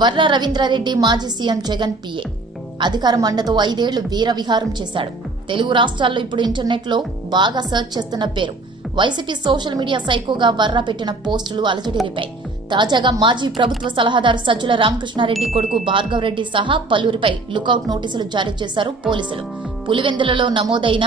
వర్రా రవీంద్రారెడ్డి మాజీ CM Jagan PA. అధికార మండతో 5 ఏళ్లు వీర విహారం చేశాడు. తెలుగు రాష్ట్రాల్లో ఇప్పుడు ఇంటర్నెట్ లో బాగా సెర్చ్ చేస్తున్న పేరు. వైసీపీ సోషల్ మీడియా సైకోగా వర్రా పెట్టిన పోస్టులు అలజడి రేపాయి. తాజాగా మాజీ ప్రభుత్వ సలహాదారు సజ్జల రామకృష్ణారెడ్డి కొడుకు భార్గవ్ రెడ్డి సహా పలువురిపై లుకౌట్ నోటీసులు జారీ చేశారు పోలీసులు. పులివెందులలో నమోదైన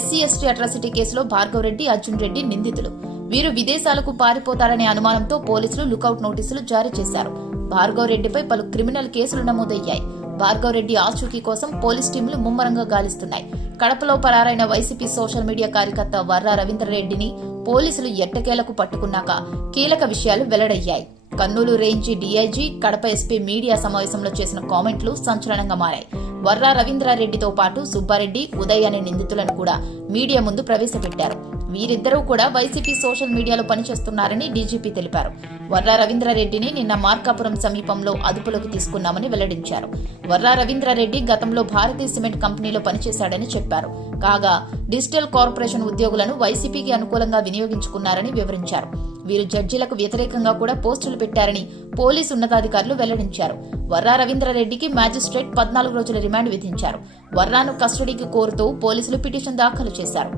SC/ST అట్రాసిటీ కేసులో భార్గవ్ రెడ్డి, అర్జున్ రెడ్డి నిందితులు. వీరు విదేశాలకు పారిపోతారనే అనుమానంతో పోలీసులు లుకౌట్ నోటీసులు జారీ చేశారు. భార్గవ్ రెడ్డిపై పలు క్రిమినల్ కేసులు నమోదయ్యాయి. భార్గవ్ రెడ్డి ఆచూకీ కోసం పోలీస్ టీంలు ముమ్మరంగా గాలిస్తున్నాయి. కడపలో పరారైన వైసీపీ సోషల్ మీడియా కార్యకర్త వర్రా రవీంద్రారెడ్డిని పోలీసులు ఎట్టకేలకు పట్టుకున్నాక కీలక విషయాలు వెల్లడయ్యాయి. Kurnool range DIG, Kadapa SP media సమావేశంలో చేసిన కామెంట్లు సంచలనంగా మారాయి. వర్రా రవీంద్రారెడ్డితో పాటు సుబ్బారెడ్డి, ఉదయ్ అనే నిందితులను కూడా మీడియా ముందు ప్రవేశపెట్టారు. వీరిద్దరూ కూడా వైసీపీ సోషల్ మీడియాలో పనిచేస్తున్నారని డీజీపీ తెలిపారు. వర్రా రవీంద్రారెడ్డిని నిన్న మార్కాపురం సమీపంలో అదుపులోకి తీసుకున్నామని వెల్లడించారు. వర్రా రవీంద్రారెడ్డి గతంలో భారతీయ సిమెంట్ కంపెనీలో పనిచేశాడని చెప్పారు. కాగా డిజిటల్ కార్పొరేషన్ ఉద్యోగులను వైసీపీకి అనుకూలంగా వినియోగించుకున్నారని వివరించారు. వీరు జడ్జీలకు వ్యతిరేకంగా కూడా పోస్టులు పెట్టారని పోలీసు ఉన్నతాధికారులు వెల్లడించారు. వర్రా రవీంద్రారెడ్డికి మ్యాజిస్ట్రేట్ 14 రోజుల రిమాండ్ విధించారు. వర్రాను కస్టడీకి కోరుతూ పోలీసులు పిటిషన్ దాఖలు చేశారు.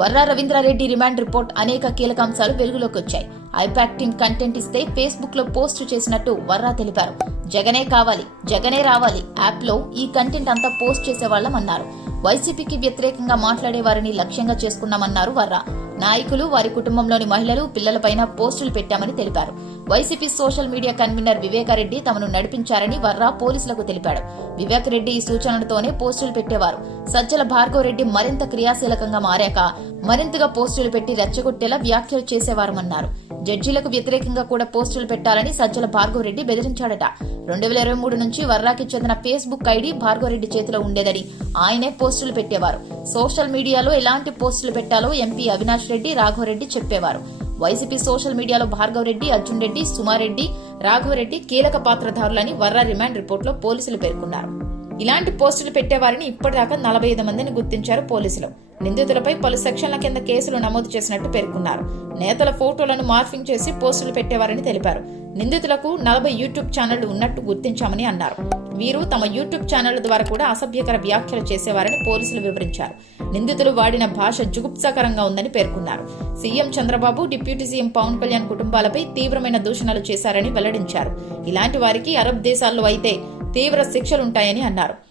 వర్రా రవీంద్రారెడ్డి రిమాండ్ రిపోర్ట్ అనేక కీలక అంశాలు వెలుగులోకి వచ్చాయి. ఐపాక్టింగ్ కంటెంట్ ఇస్తే ఫేస్బుక్ లో పోస్టు చేసినట్టు వర్రా తెలిపారు. జగనే కావాలి, జగనే రావాలి యాప్ లో ఈ కంటెంట్ అంతా పోస్ట్ చేసేవాళ్లమన్నారు. వైసీపీకి వ్యతిరేకంగా మాట్లాడేవారిని లక్ష్యంగా చేసుకున్నామన్నారు వర్రా. నాయకులు, వారి కుటుంబంలోని మహిళలు, పిల్లలపైన పోస్టులు పెట్టామని తెలిపారు. వైసీపీ సోషల్ మీడియా కన్వీనర్ వివేకారెడ్డి తమను నడిపించారని వర్రా పోలీసులకు తెలిపాడు. వివేకారెడ్డి ఈ సూచనలతోనే పోస్టులు పెట్టేవారు. సజ్జల భార్గవ్ రెడ్డి మరింత క్రియాశీలకంగా మారాక మరింతగా పోస్టులు పెట్టి రెచ్చగొట్టేలా వ్యాఖ్యలు చేసేవారమన్నారు. జడ్జీలకు వ్యతిరేకంగా కూడా పోస్టులు పెట్టాలని సజ్జల భార్గవ్ రెడ్డి బెదిరించాడట. 2023 నుంచి వర్రాకి చెందిన ఫేస్బుక్ ఐడి భార్గవ్ రెడ్డి చేతిలో ఉండేదని ఆయనే పోస్టులు పెట్టేవారు. సోషల్ మీడియాలో ఎలాంటి పోస్టులు పెట్టాలో ఎంపీ అవినాష్ రెడ్డి, రాఘవరెడ్డి చెప్పేవారు. వైసీపీ సోషల్ మీడియాలో భార్గవ్ రెడ్డి, అర్జున్ రెడ్డి, సుమారెడ్డి, రాఘవరెడ్డి కీలక పాత్రధారులని వర్రా రిమాండ్ రిపోర్టులో పోలీసులు పేర్కొన్నారు. ఇలాంటి పోస్టులు పెట్టేవారిని ఇప్పటిదాకా 45 మందిని గుర్తించారు పోలీసులు. నిందితులపై పలు సెక్షన్ల కింద కేసులు నమోదు చేసినట్టు పేర్కొన్నారు. నేతల ఫోటోలను మార్ఫింగ్ చేసి పోస్టులు పెట్టేవారని తెలిపారు. నిందితులకు 40 యూట్యూబ్ ఛానళ్లు ఉన్నట్టు గుర్తించామని అన్నారు. వీరు తమ యూట్యూబ్ ఛానళ్ల ద్వారా కూడా అసభ్యకర వ్యాఖ్యలు చేసేవారని పోలీసులు వివరించారు. నిందితులు వాడిన భాష జుగుప్సాకరంగా ఉందని పేర్కొన్నారు. CM Chandrababu, deputy CM Pawan Kalyan కుటుంబాలపై తీవ్రమైన దూషణలు చేశారని వెల్లడించారు. ఇలాంటి వారికి అరబ్ దేశాల్లో అయితే తీవ్ర శిక్షలుంటాయని అన్నారు.